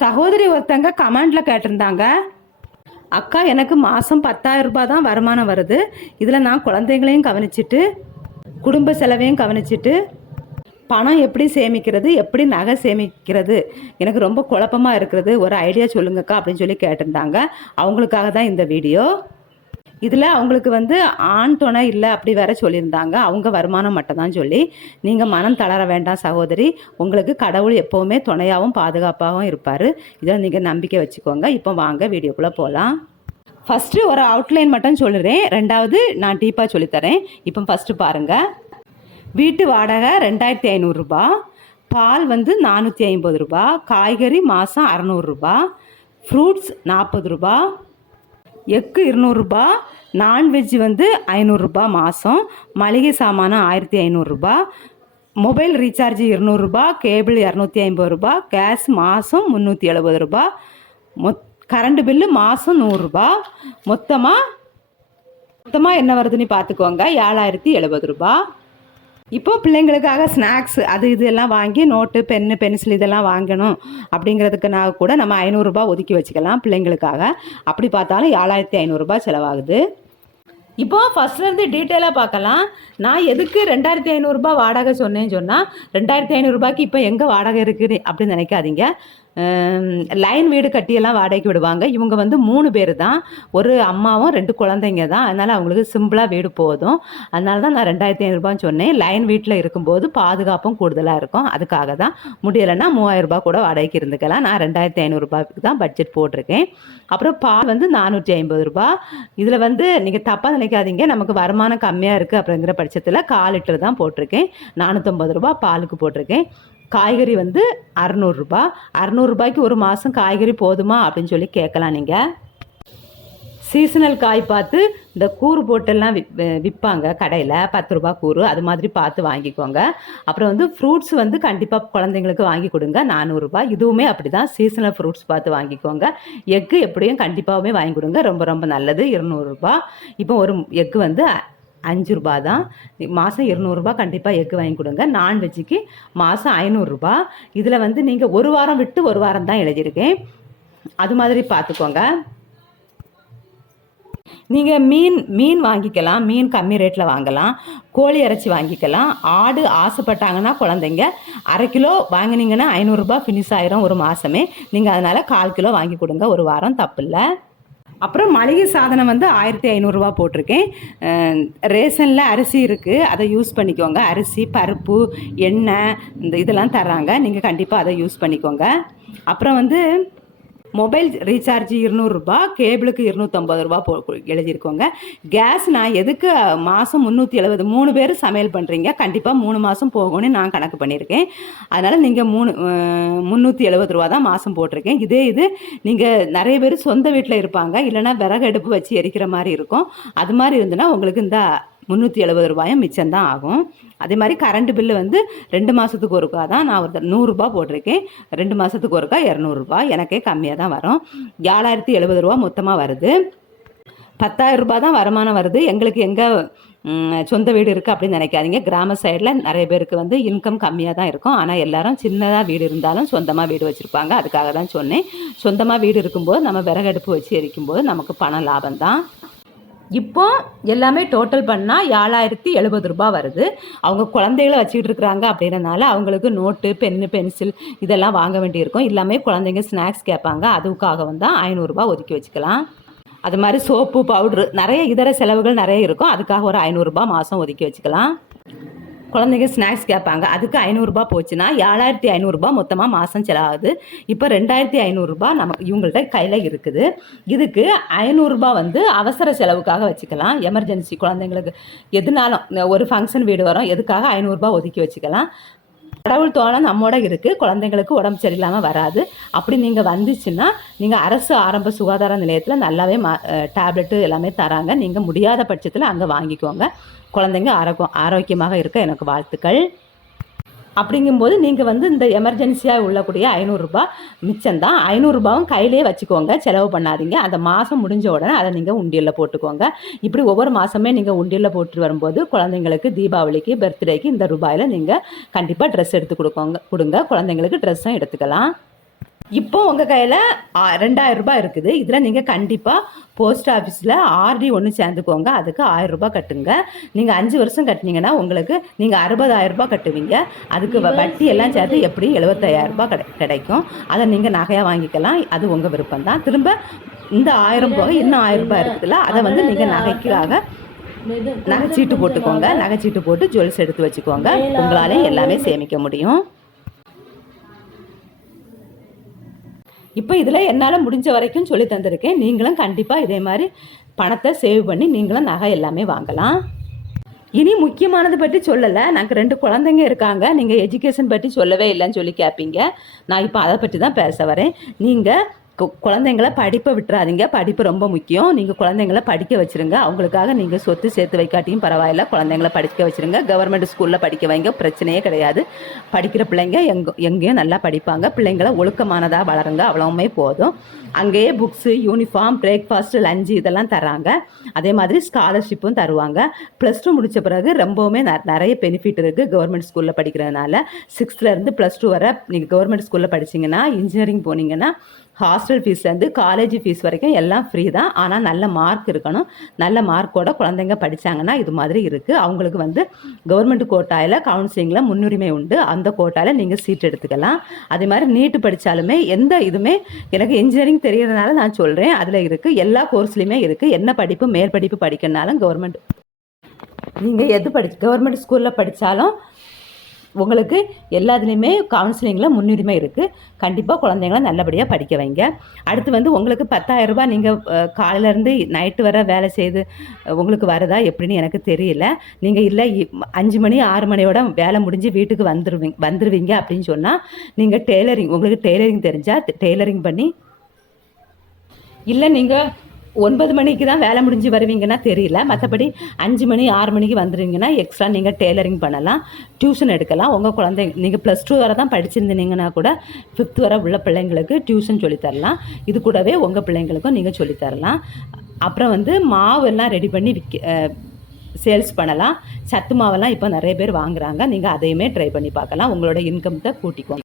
சகோதரி ஒருத்தங்க கமெண்ட்ல கேட்டிருந்தாங்க. அக்கா எனக்கு மாதம் பத்தாயிரம் ரூபாய் தான் வருமானம் வருது. இதில் நான் குழந்தைங்களையும் கவனிச்சிட்டு குடும்ப செலவையும் கவனிச்சிட்டு பணம் எப்படி சேமிக்கிறது எப்படி நகை சேமிக்கிறது எனக்கு ரொம்ப குழப்பமாக இருக்கிறது. ஒரு ஐடியா சொல்லுங்கக்கா அப்படின்னு சொல்லி கேட்டிருந்தாங்க. அவங்களுக்காக தான் இந்த வீடியோ. இதில் அவங்களுக்கு வந்து ஆண் துணை இல்லை அப்படி வேற சொல்லியிருந்தாங்க. அவங்க வருமானம் மட்டும் தான் சொல்லி நீங்கள் மனம் தளர வேண்டாம் சகோதரி. உங்களுக்கு கடவுள் எப்போவுமே துணையாகவும் பாதுகாப்பாகவும் இருப்பார். இதை நீங்கள் நம்பிக்கை வச்சுக்கோங்க. இப்போ வாங்க வீடியோக்குள்ளே போகலாம் ஃபஸ்ட்டு ஒரு அவுட்லைன் மட்டும் சொல்லுறேன் ரெண்டாவது நான் டீப்பாக சொல்லித்தரேன். இப்போ ஃபஸ்ட்டு பாருங்கள் வீட்டு வாடகை ரெண்டாயிரத்தி ஐநூறுரூபா பால் வந்து நானூற்றி ஐம்பது ரூபா. காய்கறி மாதம் அறநூறுரூபா ஃப்ரூட்ஸ் நாற்பது ரூபா. எக்கு இருநூறுபா நான்வெஜ் வந்து ஐநூறுரூபா மாதம் மளிகை சாமானம் ஆயிரத்தி ஐநூறுரூபா மொபைல் ரீசார்ஜ் இருநூறுபா கேபிள் இரநூத்தி ஐம்பது ரூபா கேஸ் மாதம் முந்நூற்றி எழுபது ரூபா மொத் கரண்ட் பில்லு மாதம் நூறுரூபா மொத்தமாக மொத்தமாக என்ன வருதுன்னு பார்த்துக்கோங்க ஏழாயிரத்தி எழுபது ரூபா. இப்போ பிள்ளைங்களுக்காக ஸ்நாக்ஸ் அது இது எல்லாம் வாங்கி நோட்டு பென்னு பென்சில் இதெல்லாம் வாங்கணும் அப்படிங்கிறதுக்குனாக கூட நம்ம ஐநூறுரூபா ஒதுக்கி வச்சுக்கலாம் பிள்ளைங்களுக்காக. அப்படி பார்த்தாலும் ஏழாயிரத்தி ஐநூறுரூபா செலவாகுது. இப்போ ஃபஸ்ட்லேருந்து டீட்டெயிலாக பார்க்கலாம். நான் எதுக்கு ரெண்டாயிரத்தி ஐநூறுரூபா வாடகை சொன்னேன்னு சொன்னால் ரெண்டாயிரத்தி ஐநூறுரூபாய்க்கு இப்போ எங்கே வாடகை இருக்குது அப்படின்னு நினைக்காதீங்க. லைன் வீடு கட்டியெல்லாம் வாடகைக்கு விடுவாங்க. இவங்க வந்து மூணு பேர் தான் ஒரு அம்மாவும் ரெண்டு குழந்தைங்க தான் அதனால் அவங்களுக்கு சிம்பிளாக வீடு போதும். அதனால தான் நான் ரெண்டாயிரத்தி ஐநூறுரூபான்னு சொன்னேன். லைன் வீட்டில் இருக்கும்போது பாதுகாப்பும் கூடுதலாக இருக்கும். அதுக்காக தான் முடியலைன்னா மூவாயிரரூபா கூட வாடகைக்கு இருந்துக்கலாம். நான் ரெண்டாயிரத்தி ஐநூறுரூபாய்க்கு தான் பட்ஜெட் போட்டிருக்கேன். அப்புறம் பால் வந்து நானூற்றி ஐம்பது ரூபா. இதில் வந்து நீங்கள் தப்பாக நினைக்காதீங்க. நமக்கு வருமானம் கம்மியாக இருக்குது அப்படிங்கிற பட்சத்தில் கால் லிட்டர் தான் போட்டிருக்கேன். நானூற்றம்பது ரூபா பாலுக்கு போட்டிருக்கேன். காய்கறி வந்து அறநூறுரூபா அறநூறுபாய்க்கு ஒரு மாதம் காய்கறி போதுமா அப்படின்னு சொல்லி கேட்கலாம் நீங்கள் சீசனல் காய் பார்த்து இந்த கூறு போட்டெல்லாம் விப் விற்பாங்க கடையில். பத்து ரூபா கூறு அது மாதிரி பார்த்து வாங்கிக்கோங்க. அப்புறம் வந்து ஃப்ரூட்ஸ் வந்து கண்டிப்பாக குழந்தைங்களுக்கு வாங்கி கொடுங்க. நானூறுரூபா இதுவுமே அப்படி தான் சீசனல் ஃப்ரூட்ஸ் பார்த்து வாங்கிக்கோங்க. எக்கு எப்படியும் கண்டிப்பாகவே வாங்கி கொடுங்க. ரொம்ப ரொம்ப நல்லது. இருநூறுபா. இப்போ ஒரு எக்கு வந்து அஞ்சு ரூபா தான். மாதம் இருநூறுபா கண்டிப்பாக எக்கு வாங்கி கொடுங்க. நான்வெஜ்ஜுக்கு மாதம் ஐநூறுரூபா இதில் வந்து நீங்கள் ஒரு வாரம் விட்டு ஒரு வாரம் தான் எழுதியிருக்கேன். அது மாதிரி பார்த்துக்கோங்க. நீங்கள் மீன் மீன் வாங்கிக்கலாம். மீன் கம்மி ரேட்டில் வாங்கலாம். கோழி இறைச்சி வாங்கிக்கலாம். ஆடு ஆசைப்பட்டாங்கன்னா குழந்தைங்க அரை கிலோ வாங்கினீங்கன்னா ஐநூறுரூபா ஃபினிஷ் ஆயிரும் ஒரு மாதமே நீங்கள் அதனால் கால் கிலோ வாங்கி கொடுங்க. ஒரு வாரம் தப்பு இல்லை அப்புறம் மளிகை சாதனம் வந்து ஆயிரத்தி ஐநூறுரூவா போட்டிருக்கேன். ரேஷனில் அரிசி இருக்குது அதை யூஸ் பண்ணிக்கோங்க. அரிசி பருப்பு எண்ணெய் இந்த இதெல்லாம் தர்றாங்க. நீங்கள் கண்டிப்பாக அதை யூஸ் பண்ணிக்கோங்க. அப்புறம் வந்து மொபைல் ரீசார்ஜ் இருநூறுபா கேபிளுக்கு இருநூற்றம்பது ரூபா போ எழுதியிருக்கோங்க. கேஸ் நான் எதுக்கு மாதம் முந்நூற்றி எழுபது மூணு பேர் சமையல் பண்ணுறீங்க கண்டிப்பாக மூணு மாதம் போகும்னு நான் கணக்கு பண்ணியிருக்கேன். அதனால் நீங்கள் மூணு முந்நூற்றி எழுபது ரூபா தான் மாதம் போட்டிருக்கேன். இதே இது நீங்கள் நிறைய பேர் சொந்த வீட்டில் இருப்பாங்க. இல்லைன்னா விறகு அடுப்பு வச்சு எரிக்கிற மாதிரி இருக்கும். அது மாதிரி இருந்துன்னா உங்களுக்கு இந்த முந்நூற்றி எழுபது ரூபாயும் மிச்சம்தான் ஆகும். அதே மாதிரி கரண்ட் பில்லு வந்து ரெண்டு மாதத்துக்கு ஒருக்கா தான் நான் ஒரு நூறுரூபா போட்டிருக்கேன். ரெண்டு மாதத்துக்கு ஒருக்கா இரநூறுபா எனக்கே கம்மியாக தான் வரும். ஏழாயிரத்தி எழுபது ரூபா மொத்தமாக வருது. பத்தாயிரம் ரூபாய் தான் வருமானம் வருது. எங்களுக்கு எங்கே சொந்த வீடு இருக்குது அப்படின்னு நினைக்காதீங்க. கிராம சைடில் நிறைய பேருக்கு வந்து இன்கம் கம்மியாக தான் இருக்கும். ஆனால் எல்லாரும் சின்னதாக வீடு இருந்தாலும் சொந்தமாக வீடு வச்சுருப்பாங்க. அதுக்காக தான் சொன்னேன். சொந்தமாக வீடு இருக்கும்போது நம்ம விறகடுப்பு வச்சு எரிக்கும்போது நமக்கு பணம் லாபம் தான் இப்போ எல்லாமே டோட்டல் பண்ணால் ஏழாயிரத்தி எழுபது ரூபாய் வருது. அவங்க குழந்தைகளை வச்சுக்கிட்டு இருக்கிறாங்க அப்படின்றனால அவங்களுக்கு நோட்டு பென்னு பென்சில் இதெல்லாம் வாங்க வேண்டியிருக்கும். எல்லாமே குழந்தைங்க ஸ்நாக்ஸ் கேட்பாங்க. அதுக்காக வந்தால் ஐநூறுரூபா ஒதுக்கி வச்சுக்கலாம். அது மாதிரி சோப்பு பவுட்ரு நிறைய இதர செலவுகள் நிறைய இருக்கும். அதுக்காக ஒரு ஐநூறுரூபா மாதம் ஒதுக்கி வச்சுக்கலாம். குழந்தைங்க ஸ்நாக்ஸ் கேட்பாங்க. அதுக்கு ஐநூறுரூபா போச்சுன்னா ஏழாயிரத்தி ஐநூறுரூபா மொத்தமாக மாதம் செலவாகுது. இப்போ ரெண்டாயிரத்தி ஐநூறுரூபா நமக்கு இவங்கள்ட்ட கையில் இருக்குது. இதுக்கு ஐநூறுரூபா வந்து அவசர செலவுக்காக வச்சுக்கலாம். எமர்ஜென்சி குழந்தைங்களுக்கு எதுனாலும் ஒரு ஃபங்க்ஷன் வீடு வரும். எதுக்காக ஐநூறுரூபா ஒதுக்கி வச்சுக்கலாம். கடவுள் தோணை நம்மோட இருக்குது குழந்தைங்களுக்கு உடம்பு சரியில்லாமல் வராது. அப்படி நீங்கள் வந்துச்சுன்னா நீங்கள் அரசு ஆரம்ப சுகாதார நிலையத்தில் நல்லாவே மா டேப்லெட்டு எல்லாமே தராங்க. நீங்கள் முடியாத பட்சத்தில் அங்கே வாங்கிக்கோங்க. குழந்தைங்க ஆரோக்கியம் ஆரோக்கியமாக இருக்க எனக்கு வாழ்த்துக்கள். அப்படிங்கும்போது நீங்கள் வந்து இந்த எமர்ஜென்சியாக உள்ளக்கூடிய ஐநூறுரூபா மிச்சம்தான் ஐநூறுரூபாவும் கையிலேயே வச்சுக்கோங்க. செலவு பண்ணாதீங்க. அந்த மாதம் முடிஞ்ச உடனே அதை நீங்கள் உண்டியலில் போட்டுக்கோங்க. இப்படி ஒவ்வொரு மாதமே நீங்கள் உண்டியலில் போட்டு வரும்போது குழந்தைங்களுக்கு தீபாவளிக்கு பர்த்டேக்கு இந்த ரூபாயில் நீங்கள் கண்டிப்பாக ட்ரெஸ் எடுத்து கொடுக்கோங்க. கொடுங்க. குழந்தைங்களுக்கு ட்ரெஸ்ஸும் எடுத்துக்கலாம். இப்போ உங்கள் கையில் ரெண்டாயிரம் ரூபாய் இருக்குது. இதில் நீங்கள் கண்டிப்பாக போஸ்ட் ஆஃபீஸில் ஆர்டி ஒன்று சேர்ந்துக்கோங்க. அதுக்கு ஆயிரம் ரூபாய் கட்டுங்க. நீங்கள் அஞ்சு வருஷம் கட்டினீங்கன்னா உங்களுக்கு நீங்கள் அறுபதாயிரம் ரூபாய் கட்டுவீங்க. அதுக்கு வட்டி எல்லாம் சேர்த்து எப்படி எழுபத்தாயிரம் ரூபாய் கிடை கிடைக்கும். அதை நீங்கள் நகையாக வாங்கிக்கலாம். அது உங்கள் விருப்பம் தான். திரும்ப இந்த ஆயிரம் போக இன்னும் ஆயிரம் ரூபாய் இருக்குதுல்ல அதை வந்து நீங்கள் நகைக்காக நகைச்சீட்டு போட்டுக்கோங்க. நகைச்சீட்டு போட்டு ஜுவல்ஸ் எடுத்து வச்சுக்கோங்க. உங்களாலே எல்லாமே சேமிக்க முடியும். இப்போ இதில் என்னால் முடிஞ்ச வரைக்கும் சொல்லி தந்திருக்கேன். நீங்களும் கண்டிப்பாக இதே மாதிரி பணத்தை சேவ் பண்ணி நீங்களும் நகை எல்லாமே வாங்கலாம். இனி முக்கியமானது பற்றி சொல்லலை. எனக்கு ரெண்டு குழந்தைங்க இருக்காங்க. நீங்கள் எஜுகேஷன் பற்றி சொல்லவே இல்லைன்னு சொல்லி கேட்பீங்க நான் இப்போ அதை பற்றி தான் பேச வரேன். நீங்கள் குழந்தைங்கள படிப்பை விட்டுறாதீங்க. படிப்பு ரொம்ப முக்கியம். நீங்கள் குழந்தைங்கள படிக்க வச்சுருங்க. அவங்களுக்காக நீங்கள் சொத்து சேர்த்து வைக்காட்டியும் பரவாயில்ல. குழந்தைங்கள படிக்க வச்சுருங்க. கவர்மெண்ட் ஸ்கூலில் படிக்க வைங்க. பிரச்சனையே கிடையாது. படிக்கிற பிள்ளைங்க எங்க எங்கேயும் நல்லா படிப்பாங்க. பிள்ளைங்கள ஒழுக்கமானதாக வளருங்க. அவ்வளவுமே போதும். அங்கேயே புக்ஸு யூனிஃபார்ம் பிரேக்ஃபாஸ்ட்டு லஞ்சு இதெல்லாம் தராங்க அதே மாதிரி ஸ்காலர்ஷிப்பும் தருவாங்க. ப்ளஸ் டூ முடித்த பிறகு ரொம்பவுமே நிறைய பெனிஃபிட் இருக்குது கவர்மெண்ட் ஸ்கூலில் படிக்கிறதுனால. சிக்ஸ்த்துலேருந்து ப்ளஸ் டூ வரை நீங்கள் கவர்மெண்ட் ஸ்கூலில் படிச்சிங்கன்னா இன்ஜினியரிங் போனீங்கன்னா ஹாஸ்டல் ஃபீஸ்லேருந்து காலேஜ் ஃபீஸ் வரைக்கும் எல்லாம் ஃப்ரீ தான். ஆனால் நல்ல மார்க் இருக்கணும். நல்ல மார்க்கோட குழந்தைங்க படித்தாங்கன்னா இது மாதிரி இருக்குது அவங்களுக்கு வந்து கவர்மெண்ட் கோட்டாயில் கவுன்சிலிங்கில் முன்னுரிமை உண்டு. அந்த கோட்டாவில் நீங்கள் சீட் எடுத்துக்கலாம். அதே மாதிரி நீட்டு படித்தாலுமே எந்த இதுவுமே எனக்கு இன்ஜினியரிங் தெரியறதுனால நான் சொல்கிறேன் அதில் இருக்குது எல்லா கோர்ஸ்லையுமே இருக்குது என்ன படிப்பு மேற்படிப்பு படிக்கணுனாலும் கவர்மெண்ட் நீங்கள் எது படி கவர்மெண்ட் ஸ்கூலில் படித்தாலும் உங்களுக்கு எல்லாத்துலேயுமே கவுன்சிலிங்கில் முன்னுரிமை இருக்குது கண்டிப்பாக குழந்தைங்கள நல்லபடியாக படிக்க வைங்க. அடுத்து வந்து உங்களுக்கு பத்தாயிரம் ரூபாய் நீங்கள் காலையிலேருந்து நைட்டு வர வேலை செய்து உங்களுக்கு வரதா எப்படின்னு எனக்கு தெரியல. நீங்கள் இல்லை அஞ்சு மணி ஆறு மணியோட வேலை முடிஞ்சு வீட்டுக்கு வந்துடுவீங்க வந்துடுவீங்க அப்படின்னு சொன்னால் நீங்கள் டெய்லரிங் உங்களுக்கு டெய்லரிங் தெரிஞ்சால் டெய்லரிங் பண்ணி இல்லை நீங்கள் ஒன்பது மணிக்கு தான் வேலை முடிஞ்சு வருவீங்கன்னா தெரியல. மற்றபடி அஞ்சு மணி ஆறு மணிக்கு வந்துடுவீங்கன்னா எக்ஸ்ட்ரா நீங்கள் டெய்லரிங் பண்ணலாம். டியூஷன் எடுக்கலாம். உங்கள் குழந்தை நீங்கள் ப்ளஸ் டூ வரை தான் படிச்சிருந்தீங்கன்னா கூட ஃபிஃப்த் வரை உள்ள பிள்ளைங்களுக்கு டியூஷன் சொல்லித்தரலாம் இது கூடவே உங்கள் பிள்ளைங்களுக்கும் நீங்கள் சொல்லித்தரலாம் அப்புறம் வந்து மாவு எல்லாம் ரெடி பண்ணி விற்க சேல்ஸ் பண்ணலாம். சத்து மாவெல்லாம் இப்போ நிறைய பேர் வாங்குறாங்க. நீங்கள் அதையுமே ட்ரை பண்ணி பார்க்கலாம். உங்களோட இன்கம்த்தை கூட்டிக்கோங்க